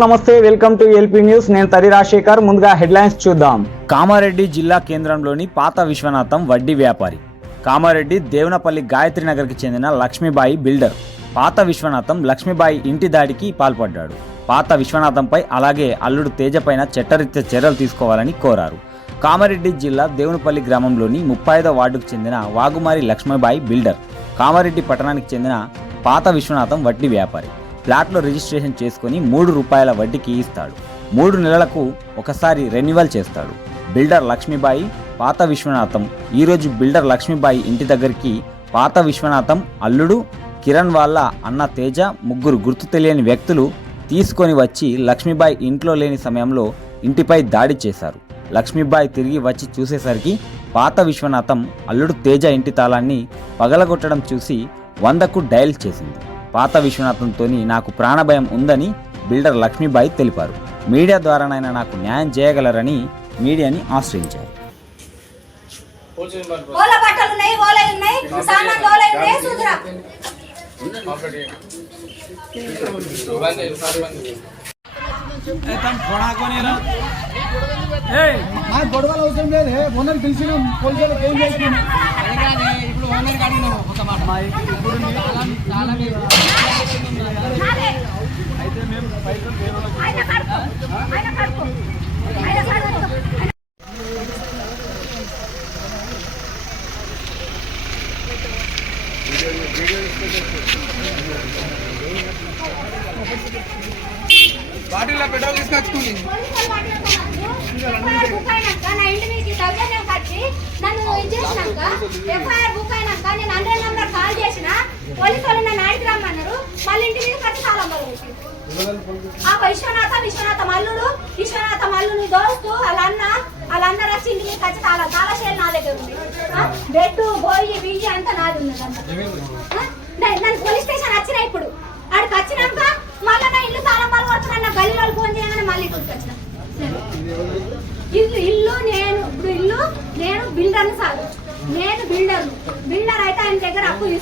నమస్తే welcome to LP news. నేను తరి రాజశేఖర్. ముందుగా హెడ్లైన్స్ చూద్దాం. కామారెడ్డి జిల్లా కేంద్రంలోని పాత విశ్వనాథం వడ్డీ వ్యాపారి. కామారెడ్డి దేవునపల్లి గాయత్రి నగర్కి చెందిన లక్ష్మీబాయి బిల్డర్. పాత విశ్వనాథం లక్ష్మీబాయి ఇంటి దాడికి పాల్పడ్డాడు. పాత విశ్వనాథంపై అలాగే అల్లుడు తేజపైన చట్టరీత్యా చర్యలు తీసుకోవాలని కోరారు. కామారెడ్డి జిల్లా దేవునపల్లి గ్రామంలోని ముప్పై ఐదో వార్డుకు చెందిన వాగుమారి లక్ష్మీబాయి బిల్డర్. కామారెడ్డి పట్టణానికి చెందిన పాత విశ్వనాథం వడ్డీ వ్యాపారి. ఫ్లాట్లో రిజిస్ట్రేషన్ చేసుకుని మూడు రూపాయల వడ్డీకి ఇస్తాడు. మూడు నెలలకు ఒకసారి రెన్యువల్ చేస్తాడు. బిల్డర్ లక్ష్మీబాయి పాత విశ్వనాథం. ఈరోజు బిల్డర్ లక్ష్మీబాయి ఇంటి దగ్గరికి పాత విశ్వనాథం అల్లుడు కిరణ్ వాళ్ళ అన్న తేజ ముగ్గురు గుర్తు తెలియని వ్యక్తులు తీసుకొని వచ్చి లక్ష్మీబాయి ఇంట్లో లేని సమయంలో ఇంటిపై దాడి చేశారు. లక్ష్మీబాయి తిరిగి వచ్చి చూసేసరికి పాత విశ్వనాథం అల్లుడు తేజ ఇంటి తాళాన్ని పగలగొట్టడం చూసి వందకు డయల్ చేసింది. పాత విశ్వనాథంతోని నాకు ప్రాణభయం ఉందని బిల్డర్ లక్ష్మీబాయి తెలిపారు. మీడియా ద్వారానైనా నాకు న్యాయం చేయగలరని మీడియాని ఆశ్రయించారు. గొడవలు అవసరం లేదు. ఓనర్ పిలిచినాం. పోలీసులకు ఏం చేసినాం నాదే. ఆయన కడుపు ఆయన కడుపు ఆయన కడుపు బాటిల్లో పెట్రోల్ తీసుకొచ్చుకుంది ఎఫ్ఐఆర్ బుక్ అయినాక నా ఇంటి మీదకి దౌర్జన్యం కట్టి నన్ను చేసినాక? ఎఫ్ఐఆర్ బుక్ అయినాక నేను హండ్రెడ్ నెంబర్ కాల్ చేసిన పోలీసు వాళ్ళు నన్ను అడిగి రమ్మన్నారు. మళ్ళీ ఇంటి మీద కట్టి చాలా ఆ విశ్వనాథ విశ్వనాథ మల్లుడు విశ్వనాథ మల్లుని దోస్తు వాళ్ళ అన్న వాళ్ళందరూ వచ్చి ఇంటి మీద కట్టి తాళ తాళశైలి నా దగ్గర ఉంది. బెడ్ బోయి బియ్యి అంతా నాది ఉన్నది నన్ను పోలీస్ స్టేషన్ వచ్చిన ఇప్పుడు. ఆడికి వచ్చినాక మళ్ళీ నా ఇల్లు తాళం పలు నా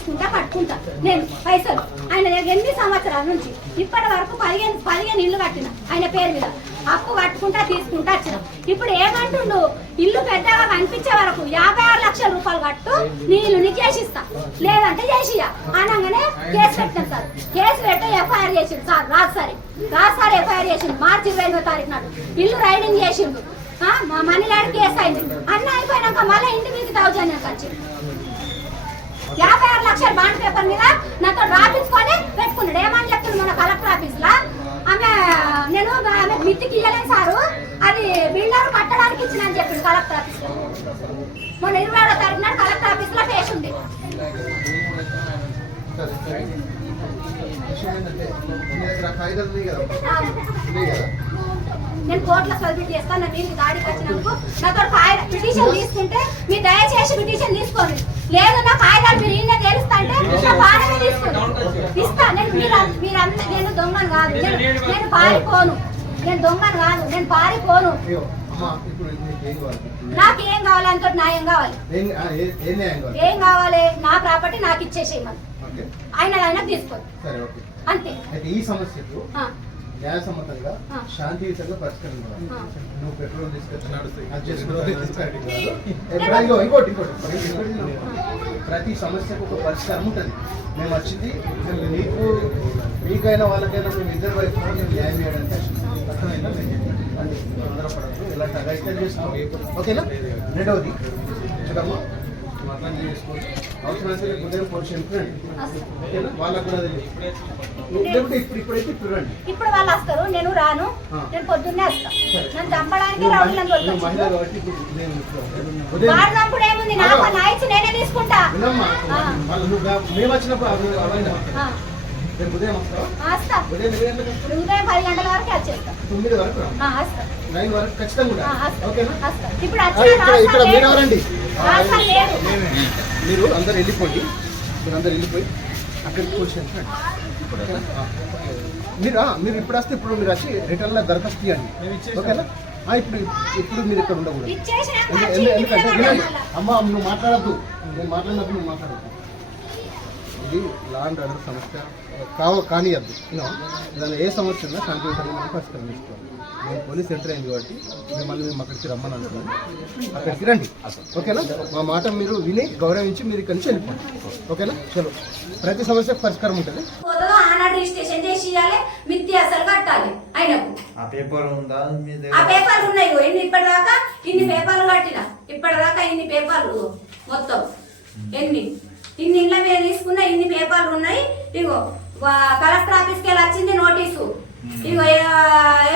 పట్టుకుంటా పట్టుకుంటా. నేను పైసలు. ఆయన దగ్గర ఎనిమిది సంవత్సరాల నుంచి ఇప్పటి వరకు పదిహేను పదిహేను ఇల్లు కట్టిన ఆయన పేరు మీద. అప్పు కట్టుకుంటా తీసుకుంటా వచ్చిన. ఇప్పుడు ఏమంటుండు? ఇల్లు పెద్దగా కనిపించే వరకు యాభై ఆరు లక్షల రూపాయలు కట్టు నీ ఇల్లుని చేసిస్తా లేదంటే చేసియా అనగానే కేసు పెట్టాను సార్. కేసు పెట్టి ఎఫ్ఐఆర్ చేసిండు సార్ రాదు సార్. రాదు సార్ ఎఫ్ఐఆర్ చేసిండు. మార్చి ఇరవై ఎనిమిదో తారీఖు నాడు ఇల్లు రైడింగ్ చేసిండు. మా మనీ ల్యాండ్ కేసు అయింది. అన్న అయిపోయినాక మళ్ళీ ఇంటి మీద దౌర్జన్యం వచ్చింది యాభై ఆరు లక్షల బాండ్ పేపర్ మీద నాతో రాపించుకొని పెట్టుకున్నాడు. ఏమని చెప్తుంది మన కలెక్టర్ ఆఫీస్ లా? ఆమె నేను ఆమె మిత్తికి ఇయ్యలేను సారు. అది బిల్డర్ కట్టడానికి ఇచ్చిన అని చెప్పిండు కలెక్టర్ ఆఫీస్లో. మొన్న ఇరవై ఏడో తారీఖు నాడు కలెక్టర్ ఆఫీస్లో ఫేస్ ఉంది. నేను కోర్టులో సబ్మిట్ చేస్తాను. నా దాడికి వచ్చినందుకు నాతో పిటిషన్ తీసుకుంటే మీరు దయచేసి పిటిషన్ తీసుకోండి. లేదు నా కాగితాలు మీరు ఈయన తెలుస్తా అంటే నా బాగానే తీసుకోండి ఇస్తా నేను మీరు అన్- మీరు అంత నేను దొంగను కాదు. నేను నేను పారిపోను. నేను దొంగను కాదు. నేను పారిపోను. నీకు ఏం కావాలి? నాకు అంత న్యాయం కావాలి? ఏం కావాలి? ఏం కావాలి? నా ప్రాపర్టీ నాకు ఇచ్చేసేయమని. ఓకే. ఆయన ఆయన తీసుకోండి సరే ఓకే. అంతే. అయితే ఈ సమస్యకు ఆ, న్యాయసమ్మతంగా. శాంతియుతంగా పరిష్కారం కావాలి ఆ. నువ్వు పెట్రోల్ తీసుకొచ్చి అది చేసుకున్నావు, ఇది తీసుకురావడం కాదు. ఎప్పుడైనా ఇగో ఇంకోటి ఇంకోటి. ప్రతి సమస్యకు ఒక పరిష్కారం ఉంటుంది మేము వచ్చింది మేము నీకు మీకైనా వాళ్ళకైనా మేము ఇద్దరు వైపు మేము న్యాయం చేయడానికి. అర్థమైందా చెప్పినట్టు? అంటే తొందరపడద్దు ఇలాంటి అగైతే చేస్తున్నాం ఓకేనా రెండవది చూడమ్మా అవసరమైతే రేపు ఉదయం ఓకేనా వాళ్ళకు కూడా లేకపోతే ఇప్పుడు ఇప్పుడైతే ఇప్పుడు రండి. ఇప్పుడు వాళ్ళు వస్తారు నేను రాను. నేను పొద్దున్నే వస్తా. సరే. నన్ను చంపడానికి నువ్వు రౌడీలను మహి- నువ్వు మహిళ దొరకొచ్చు కాబట్టి ఇప్పుడు నేను ఇప్పుడు ఉదయం వాడినప్పుడు ఏముంది? నా ఇచ్చి నేనే తీసుకుంటా. వాళ్ళు మేము వచ్చినప్పుడు రేపు వస్తావా? ఉదయం పది గంటల వరకు వచ్చేస్తా. తొమ్మిది వరకు నైన్ ఖచ్చితంగా ఓకేనా? ఇక్కడ మీరు. ఎవరండి మీరు అందరు వెళ్ళిపోండి. మీరు అందరు వెళ్ళిపోయి అక్కడికి. ఆ. మీరు మీరు ఇప్పుడు వస్తే ఇప్పుడు మీరు వచ్చి రిటర్న్లో దరఖాస్తు ఇవ్వండి ఓకేనా? ఆ, ఇప్పుడు ఇప్పుడు మీరు ఇక్కడ ఉండకూడదు. వచ్చి ఎందుకంటే. అమ్మ నువ్వు మాట్లాడద్దు. నేను మాట్లాడినప్పుడు నువ్వు మాట్లాడద్దు. ఇది లా అండ్ ఆర్డర్ సంస్థ. కావ కానియద్దు. విన్నావా? దాని ఏ సమస్య ఉన్నా శాంతియుతంగా మనం పరిష్కారం చేసుకోవాలి. నేను పోలీస్ ఎంటర్ అయింది కాబట్టి మిమ్మల్ని మేము అక్కడికి రమ్మని అంటున్నాను అక్కడికి రండి. ఓకేనా? మా మాట మీరు విని గౌరవించి మీరు ఇక్కడి నుంచి వెళ్ళిపోండి. ఓకేనా? చలో. ప్రతి సమస్యకు పరిష్కారం ఉంటుంది. రిజిస్ట్రేషన్ చేసి ఇవ్వాలి మిత్తి అసలు కట్టాలి. ఆయనకు ఆ పేపర్ ఉందా? మీ ఆ దగ్గర పేపర్లు ఉన్నాయి ఇన్ని ఇప్పటిదాకా? ఇన్ని పేపర్లు కట్టిన. ఇప్పటిదాకా ఇన్ని పేపర్లు మొత్తం. ఎన్ని? ఇన్ని ఇళ్ళ మీద తీసుకున్న ఇన్ని పేపర్లు ఉన్నాయి. ఇగో కలెక్టర్ ఆఫీస్కి వెళ్ళి వచ్చింది నోటీసు. ఇగో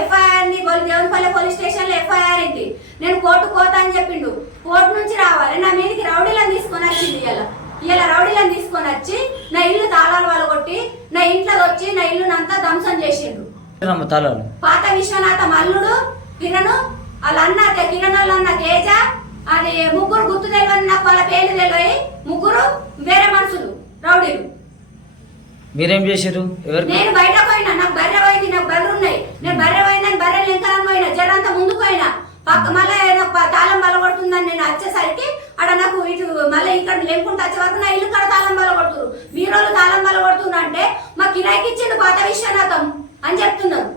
ఎఫ్ఐఆర్ని దేవునిపల్లి పోలీస్ స్టేషన్లో ఎఫ్ఐఆర్ అయింది నేను కోర్టు కోతా అని చెప్పిండు. కోర్టు నుంచి రావాలి. నా మీదకి రౌడీలను తీసుకొని వచ్చింది ఇలా ఇలా రౌడీలను తీసుకొని వచ్చి నా ఇల్లు తాళాలు వాళ్ళ కొట్టి నా ఇంట్లో వచ్చి నా ఇల్లునంతా అంతా ధ్వంసం చేసిండు. పాత విశ్వనాథ మల్లుడు కిరణు వాళ్ళ అన్న తె- కిరణ్ వాళ్ళ అన్న తేజ అది ముగ్గురు గుర్తు తెలియని నాకు వాళ్ళ పేర్లు తెలియదు ముగ్గురు వేరే మనుషులు రౌడీలు. మీరేం చేశారు? ఎవరికి? నేను బయట పోయినా నాకు బర్రె పోయింది నాకు బర్రెలు ఉన్నాయి. నేను బర్రె పోయిందని బర్రె లింకాలని పోయినా జరంతా ముందుకు పోయినా. పక్క మళ్ళీ ఏదో తాళం బలగొడుతుందని నేను వచ్చేసరికి ఆడ నాకు ఇటు మళ్ళీ ఇక్కడ లెంకుంటూ వచ్చే వరకు నా ఇల్లు కాడ తాళం బలగొడుతురు బీరోలు తాళం బలగొడుతున్నారు అంటే మా కిరాయికి ఇచ్చిండు పాత విశ్వనాథం అని చెప్తున్నారు.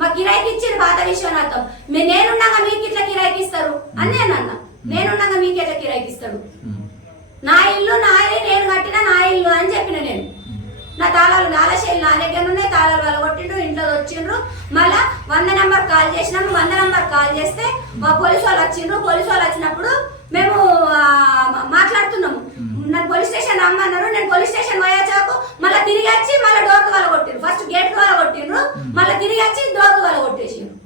మా కిరాయికి ఇచ్చిండు పాత విశ్వనాథం. మీ నేనున్నాగా మీకు ఇట్లా కిరాయికి ఇస్తారు? అని నేను అన్నా నేనున్నాగా మీకు ఎట్లా కిరాయికి ఇస్తాడు? నా ఇల్లు నాది నేను కట్టిన నా ఇల్లు అని చెప్పిన నేను. నా తాళాలు నాలశైలి నా దగ్గర ఉన్నాయి తాళాలు వాళ్ళు కొట్టిండ్రు ఇంట్లో వచ్చిండ్రు. మళ్ళా వంద నెంబర్ కాల్ చేసినాము వంద నెంబర్ కాల్ చేస్తే మా పోలీసు వాళ్ళు వచ్చిండ్రు. పోలీసు వాళ్ళు వచ్చినప్పుడు మేము మాట్లాడుతున్నాము. నన్ను పోలీస్ స్టేషన్ రమ్మన్నారు. నేను పోలీస్ స్టేషన్ పోయాచాకు మళ్ళీ తిరిగి వచ్చి మళ్ళీ డోర్ వాళ్ళ కొట్టిండ్రు. ఫస్ట్ గేట్ వాళ్ళ కొట్టిండ్రు. మళ్ళీ తిరిగి వచ్చి డోర్ వాళ్ళ కొట్టేసిండ్రు.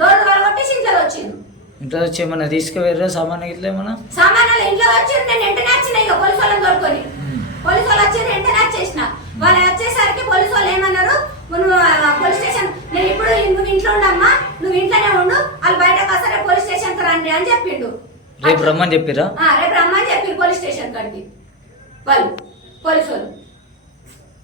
డోర్ వాళ్ళ కొట్టేసి ఇంట్లో వచ్చిండ్రు. ఇంట్లో వచ్చి ఏమన్నా సామాన్ ఇట్లా ఏమన్నా? సామాన్యాలు ఇంట్లో వచ్చి నేను వెంటనే వచ్చిన ఇక పోలీసు వాళ్ళని తోడుకొని పోలీసు వాళ్ళు వచ్చి వెంటనే వచ్చేసిన. వాళ్ళు వచ్చేసరికి పోలీసు వాళ్ళు ఏమన్నారు? నువ్వు పోలీస్ స్టేషన్ నేను ఇప్పుడు నువ్వు ఇంట్లో ఉండమ్మా నువ్వు ఇంట్లోనే ఉండు వాళ్ళు బయటకు వస్తారే పోలీస్ స్టేషన్కి రండి అని చెప్పిండు. రేపు రమ్మని చెప్పిరా? ఆ, రేపు రమ్మని చెప్పి పోలీస్ స్టేషన్ కాడికి. వాళ్ళు పోలీసు వాళ్ళు.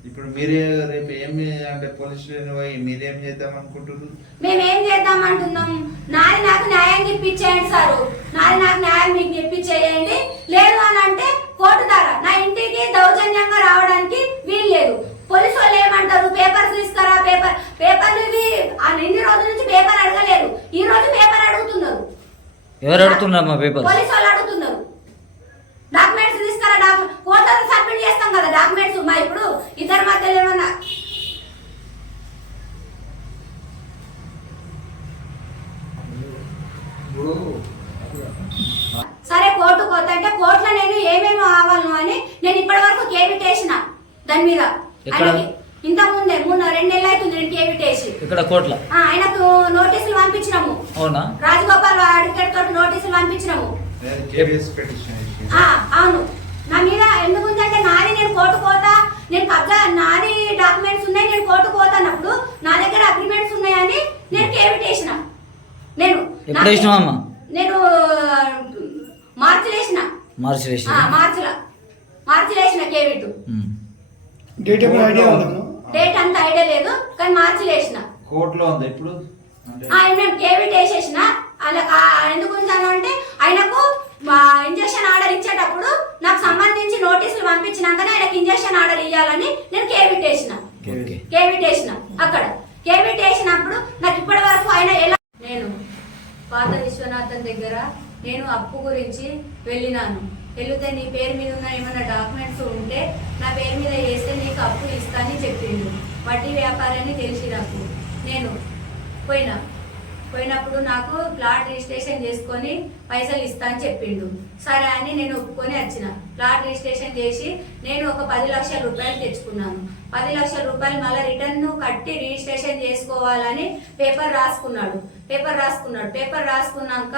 ఇప్పుడు మీరే రేపు ఏమి అంటే పోలీస్ స్టేషన్ పోయి మీరేం చేద్దాం అనుకుంటున్నారు? మేము ఏం చేద్దాం అంటున్నాం? నాది నాకు న్యాయం ఇప్పించేయండి సారు. నాది నాకు న్యాయం మీకు ఇప్పించేయండి లేదు అని అంటే కోర్టు ద్వారా నా ఇంటికి దౌర్జన్యంగా రావడానికి వీలు లేదు పోలీసు వాళ్ళు ఏమంటారు? పేపర్స్ తీసుకురా పేపర్ పేపర్లు ఇవి ఆ ఇన్ని రోజుల నుంచి పేపర్ అడగలేదు. ఈ రోజు పేపర్ అడుగుతున్నారు. ఎవరు అడుగుతున్నారు మా పేపర్ పోలీసు వాళ్ళు అడుగుతున్నారు. డాక్యుమెంట్స్ తీసుకురా కోర్టు సబ్మిట్ చేస్తాం కదా డాక్యుమెంట్స్ మా ఇప్పుడు ఇద్దరి మధ్యలో ఏమన్నా సరే కోర్టు పోతా అంటే కోర్టులో నేను ఏమేమి కావాలను అని నేను ఇప్పటి వరకు కేవిట్ వేసిన దాని మీద ఎక్కడ? ఆయనకి ఇంత ముందే మూడు రెండు నెలలు అవుతుంది నేను కేవిట్ వేసి ఇక్కడ కోట్ల ఆ, ఆయనకు నోటీసులు పంపించినాము అవునా రాజగోపాల్ అడ్వకేట్ తోటి నోటీసులు పంపించినాము పిటిషన్ అవును. నా మీద ఎందుకు ఉందంటే నాది నేను కోర్టు పోతా నేను కబ్జా నాది డాక్యుమెంట్స్ ఉన్నాయి నేను కోర్టు పోతా అన్నప్పుడు నా దగ్గర అగ్రిమెంట్స్ ఉన్నాయని నేను కేవిట్ వేసిన నేను ఎప్పుడు? నేను మార్చిలో వేసిన మార్చి వేసి ఆ, మార్చిలో. మార్చిలో వేసిన కేవిట్ డేట్ ఐడియా ఉందా? డేట్ అంత ఐడియా లేదు కానీ మార్చిలో వేసిన కోర్టులో ఉంది ఇప్పుడు? నేను కేవిట్ వేసేసిన అలా ఎందుకు ఉంచాను అంటే ఆయనకు ఇంజక్షన్ ఆర్డర్ ఇచ్చేటప్పుడు నాకు సంబంధించి నోటీసులు పంపించినాకనే ఆయనకు ఇంజక్షన్ ఆర్డర్ ఇవ్వాలని నేను కేవిట్ వేసిన ఓకే కేవిట్ వేసిన అక్కడ కేవిట్ వేసినప్పుడు నాకు ఇప్పటి వరకు ఆయన ఎలా నేను పాత విశ్వనాథన్ దగ్గర నేను అప్పు గురించి వెళ్ళినాను. వెళితే నీ పేరు మీద ఉన్న ఏమైనా డాక్యుమెంట్స్ ఉంటే నా పేరు మీద వేస్తే నీకు అప్పు ఇస్తానని చెప్పిండు. వడ్డీ వ్యాపారాన్ని తెలిసి నాకు. నేను పోయినా. పోయినప్పుడు నాకు ప్లాట్ రిజిస్ట్రేషన్ చేసుకొని పైసలు ఇస్తా అని చెప్పిండు. సరే అని నేను ఒప్పుకొని వచ్చిన. ప్లాట్ రిజిస్ట్రేషన్ చేసి నేను ఒక పది లక్షల రూపాయలు తెచ్చుకున్నాను. పది లక్షల రూపాయలు మళ్ళీ రిటర్న్ కట్టి రిజిస్ట్రేషన్ చేసుకోవాలని పేపర్ రాసుకున్నాడు. పేపర్ రాసుకున్నాడు. పేపర్ రాసుకున్నాక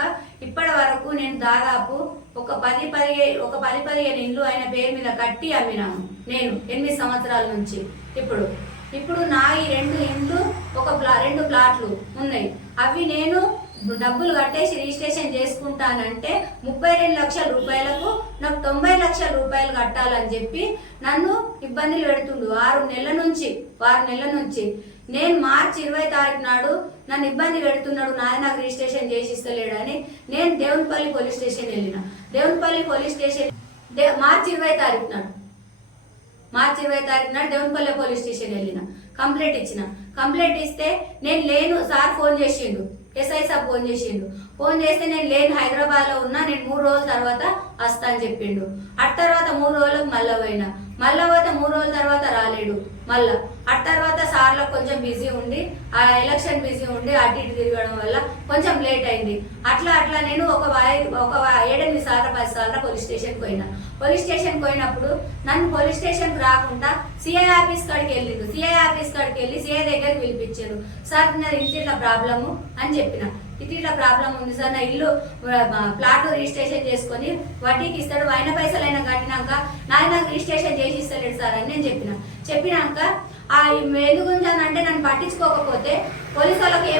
ఇప్పటి వరకు నేను దాదాపు ఒక పది పదిహే ఒక పది పదిహేను ఇండ్లు ఆయన పేరు మీద కట్టి అమ్మినాను నేను ఎనిమిది సంవత్సరాల నుంచి. ఇప్పుడు ఇప్పుడు నా ఈ రెండు ఇండ్లు ఒక ప్లా రెండు ప్లాట్లు ఉన్నాయి. అవి నేను డబ్బులు కట్టేసి రిజిస్ట్రేషన్ చేసుకుంటానంటే ముప్పై రెండు లక్షల రూపాయలకు నాకు తొంభై లక్షల రూపాయలు కట్టాలని చెప్పి నన్ను ఇబ్బందులు పెడుతుండు. ఆరు నెలల నుంచి ఆరు నెలల నుంచి. నేను మార్చి ఇరవై తారీఖు నాడు నన్ను ఇబ్బంది పెడుతున్నాడు. నాది నాకు రిజిస్ట్రేషన్ చేసి ఇస్తలేడని నేను దేవునిపల్లి పోలీస్ స్టేషన్ వెళ్ళిన. దేవునిపల్లి పోలీస్ స్టేషన్ మార్చి ఇరవై తారీఖు నాడు. మార్చి ఇరవై తారీఖు నాడు దేవునపల్లి పోలీస్ స్టేషన్ వెళ్ళిన. కంప్లైంట్ ఇచ్చిన. కంప్లైంట్ ఇస్తే నేను లేను సార్ ఫోన్ చేసిండు. ఎస్ఐ ఫోన్ చేసిండు. ఫోన్ చేస్తే నేను లేని హైదరాబాద్లో ఉన్నా నేను మూడు రోజుల తర్వాత వస్తా అని చెప్పిండు. అట్ తర్వాత మూడు రోజులకు మళ్ళా పోయినా. మళ్ళా పోతే మూడు రోజుల తర్వాత రాలేడు. మళ్ళా. ఆ తర్వాత సార్లో కొంచెం బిజీ ఉండి ఆ ఎలక్షన్ బిజీ ఉండి అటు ఇటు తిరగడం వల్ల కొంచెం లేట్ అయింది. అట్లా అట్లా నేను ఒక వాయి ఒక ఏడెనిమిది సార్లు పది సార్లు పోలీస్ స్టేషన్కి పోయినా. పోలీస్ స్టేషన్ పోయినప్పుడు నన్ను పోలీస్ స్టేషన్కి రాకుండా సిఐ ఆఫీస్ కాడికి వెళ్ళిండు సిఐ ఆఫీస్ కాడికి వెళ్ళి సిఐ దగ్గరికి పిలిపించారు. సార్ నేను ఇంటి ప్రాబ్లము అని చెప్పిన. ఇది ఇట్లా ప్రాబ్లం ఉంది సార్ నా ఇల్లు ప్లాట్ రిజిస్ట్రేషన్ చేసుకొని వడ్డీకి ఇస్తాడు ఆయన పైసలు అయినా కట్టినాక నాయన నాకు రిజిస్ట్రేషన్ చేసి ఇస్తలేడు సార్ అని నేను చెప్పిన. చెప్పినాక ఆ ఎందుకు అంటే నన్ను పట్టించుకోకపోతే పోలీసు వాళ్ళకి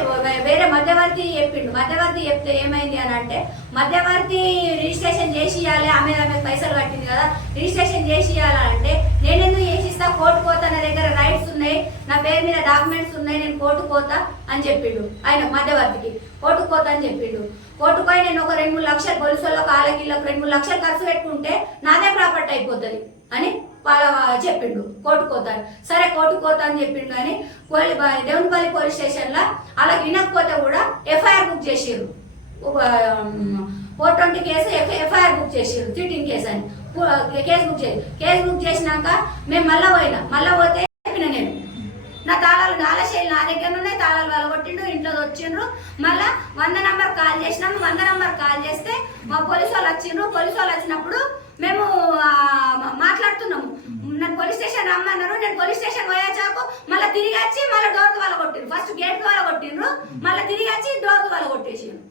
వేరే మధ్యవర్తి చెప్పిండు. మధ్యవర్తి చెప్తే ఏమైంది అని అంటే మధ్యవర్తి రిజిస్ట్రేషన్ చేసి ఇవ్వాలి ఆమె ఆమె పైసలు కట్టింది కదా రిజిస్ట్రేషన్ చేసి ఇవ్వాలంటే నేనెందుకు నేను ఎందుకు కోర్టు పోతా నా దగ్గర రైట్స్ ఉన్నాయి నా పేరు మీద డాక్యుమెంట్స్ ఉన్నాయి నేను కోర్టు పోతా అని చెప్పిండు ఆయన మధ్యవర్తికి. కోర్టుకు పోతా అని చెప్పిండు. కోర్టుకు పోయి నేను ఒక రెండు మూడు లక్షలు పోలీసు వాళ్ళకి వాళ్ళకి రెండు మూడు లక్షలు ఖర్చు పెట్టుకుంటే నాదే ప్రాపర్టీ అయిపోతుంది. అని వాళ్ళ చెప్పిండు. కోర్టుకు పోతాను సరే కోర్టు కోత అని చెప్పిండు కానీ కోలి దేవునిపల్లి పోలీస్ స్టేషన్లో అలా వినకపోతే కూడా ఎఫ్ఐఆర్ బుక్ చేసిర్రు. Four twenty case FIR book చేసిర్రు చీటింగ్ కేసు అని. కేసు బుక్ చేసి కేసు బుక్ చేసినాక మేము మళ్ళా పోయినా. మళ్ళా పోతే చెప్పిన నేను. నా తాళాలు నాలశైలి నా దగ్గర ఉన్నాయి తాళాలు వాళ్ళు కొట్టిండు ఇంట్లో వచ్చిండ్రు. మళ్ళా వంద నెంబర్ కాల్ చేసినాము వంద నెంబర్ కాల్ చేస్తే మా పోలీసు వాళ్ళు వచ్చిండ్రు. పోలీసు వాళ్ళు వచ్చినప్పుడు మేము మాట్లాడుతున్నాము. నన్ను పోలీస్ స్టేషన్ రమ్మన్నారు. నేను పోలీస్ స్టేషన్ పోయాచాకు. మళ్ళీ తిరిగి వచ్చి మళ్ళీ డోర్ వాళ్ళ కొట్టిండ్రు ఫస్ట్ గేట్ వాళ్ళ కొట్టిండ్రు మళ్ళీ తిరిగి వచ్చి డోర్ వాళ్ళ కొట్టేసిండ్రు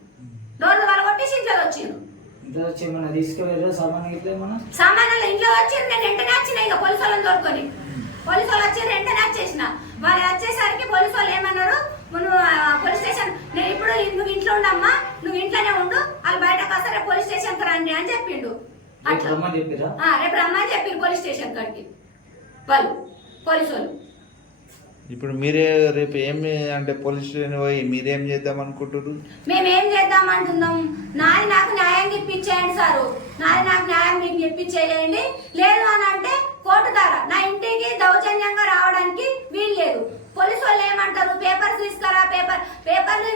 డోర్ వాళ్ళ కొట్టేసి ఇంట్లో వచ్చిండ్రు సామాన్లు ఇంట్లో వచ్చి నేను వెంటనే వచ్చిన ఇక పోలీసు వాళ్ళని దొరుకుని పోలీసు వాళ్ళు వచ్చి వెంటనే వచ్చేసిన. వాళ్ళు వచ్చేసరికి పోలీసు వాళ్ళు ఏమన్నారు? నువ్వు పోలీస్ స్టేషన్ నేను ఇప్పుడు నువ్వు ఇంట్లో ఉండమ్మా. నువ్వు ఇంట్లోనే ఉండు. వాళ్ళు బయటకు వస్తారే పోలీస్ స్టేషన్కి రండి అని చెప్పిండు. రేపు రమ్మని చెప్పిరా? రేపు రమ్మని చెప్పిండు పోలీస్ స్టేషన్ కాడికి. వాళ్ళు పోలీసు వాళ్ళు ఇప్పుడు మీరే రేపు ఏమి అంటే పోలీస్ స్టేషన్ పోయి మీరేం చేద్దాం అనుకుంటారు మేము ఏం చేద్దాం అంటున్నాం? నాది నాకు న్యాయం ఇప్పించేయండి సారు. నాది నాకు న్యాయం మీకు ఇప్పించేయండి లేదు అని అంటే కోర్టు ద్వారా. నా ఇంటికి దౌర్జన్యంగా రావడానికి వీలు లేదు. పోలీసు వాళ్ళు ఏమంటారు? పేపర్స్ తీసుకురా పేపర్ పేపర్లు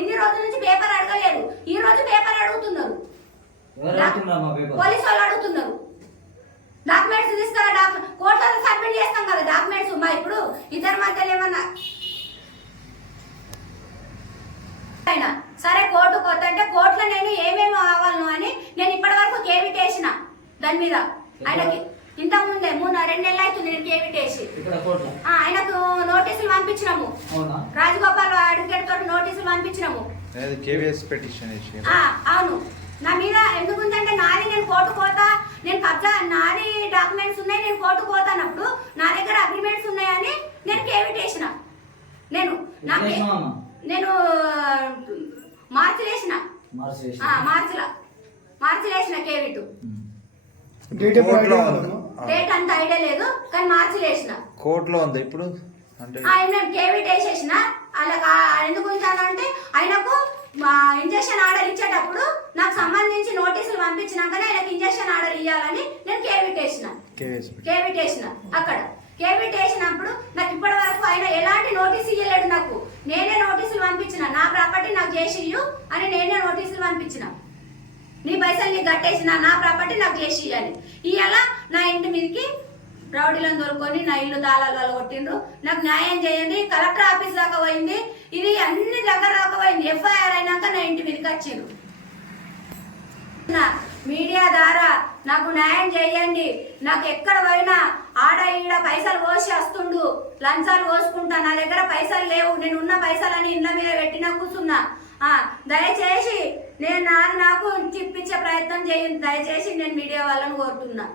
ఇన్ని రోజుల నుంచి పేపర్ అడగలేదు. ఈ రోజు పేపర్ అడుగుతున్నారు ఎవరు అడుగుతున్నారు మా పేపర్ పోలీసు వాళ్ళు అడుగుతున్నారు. డాక్యుమెంట్స్ తీసుకురా డాక్యుమెంట్ కోర్టులో సబ్మిట్ చేస్తాం కదా డాక్యుమెంట్స్? మా ఇప్పుడు ఇద్దరి మధ్యలో ఏమన్నా ఆయన సరే కోర్టు కొత్త అంటే కోర్టులో నేను ఏమేమి కావాలను అని నేను ఇప్పటి వరకు కేవిట్ వేసిన దాని మీద. ఆయనకి ఇంత ముందే మూడు రెండు నెలలు అవుతుంది నేను కేవిట్ వేసి ఇక్కడ కోట్ల ఆ, ఆయనకు నోటీసులు పంపించినాము. అవునా? రాజగోపాల్ అడ్వకేట్ తోటి నోటీసులు పంపించినాము. అది కేవీఎస్ పెటిషన్ వేసి ఆ, అవును. నా మీద ఎందుకుందంటే నాది నేను కోర్టు పోతా నేను కబ్జా నాది డాక్యుమెంట్స్ ఉన్నాయి నేను కోర్టు పోతానప్పుడు నా దగ్గర అగ్రిమెంట్స్ ఉన్నాయని నేను కేవిట్ వేసిన నేను వేసినావమ్మా? నేను మార్చి మార్చి ఆ, మార్చిలో. వేసిన కేవిట్ డేట్ అంత ఐడియా లేదు కానీ మార్చిలో వేసిన కోర్టులో ఉంది ఇప్పుడు. కేవిట్ వేసేసిన అలా ఎందుకు ఉంచానంటే ఆయనకు ఇంజక్షన్ ఆర్డర్ ఇచ్చేటప్పుడు నాకు సంబంధించి నోటీసులు పంపించినాకనే ఆయనకు ఇంజక్షన్ ఆర్డర్ ఇవ్వాలని నేను కేవిట్ వేసిన కేవిట్ వేసిన అక్కడ. కేవిట్ వేసినప్పుడు నాకు ఇప్పటి వరకు ఆయన ఎలాంటి నోటీస్ ఇవ్వలేడు నాకు. నేనే నోటీసులు పంపించిన. నా ప్రాపర్టీ నాకు చేసి ఇయ్యు అని నేనే నోటీసులు పంపించిన. నీ పైసలు నీకు కట్టేసిన. నా ప్రాపర్టీ నాకు చేసి ఇవ్వాలి ఇవాళ నా ఇంటి మీదకి రౌడీలను దొరుకొని నా ఇల్లు తాళాలు వాళ్ళు కొట్టిండ్రు నాకు న్యాయం చేయండి. కలెక్టర్ ఆఫీస్ దాకా పోయింది. ఇది అన్ని దగ్గర దాకా పోయింది. ఎఫ్ఐఆర్ అయినాక నా ఇంటి మీదకి వచ్చిండ్రు. మీడియా ద్వారా నాకు న్యాయం చేయండి. నాకు ఎక్కడ పోయినా ఆడ ఈడ పైసలు పోసి వస్తుండు. లంచాలు పోసుకుంటా. నా దగ్గర పైసలు లేవు. నేను ఉన్న పైసలని ఇండ్ల మీద పెట్టినా కూర్చున్నా దయచేసి నేను నాకు నాకు చిప్పించే ప్రయత్నం చేయండి. దయచేసి నేను మీడియా వాళ్ళని కోరుతున్నా.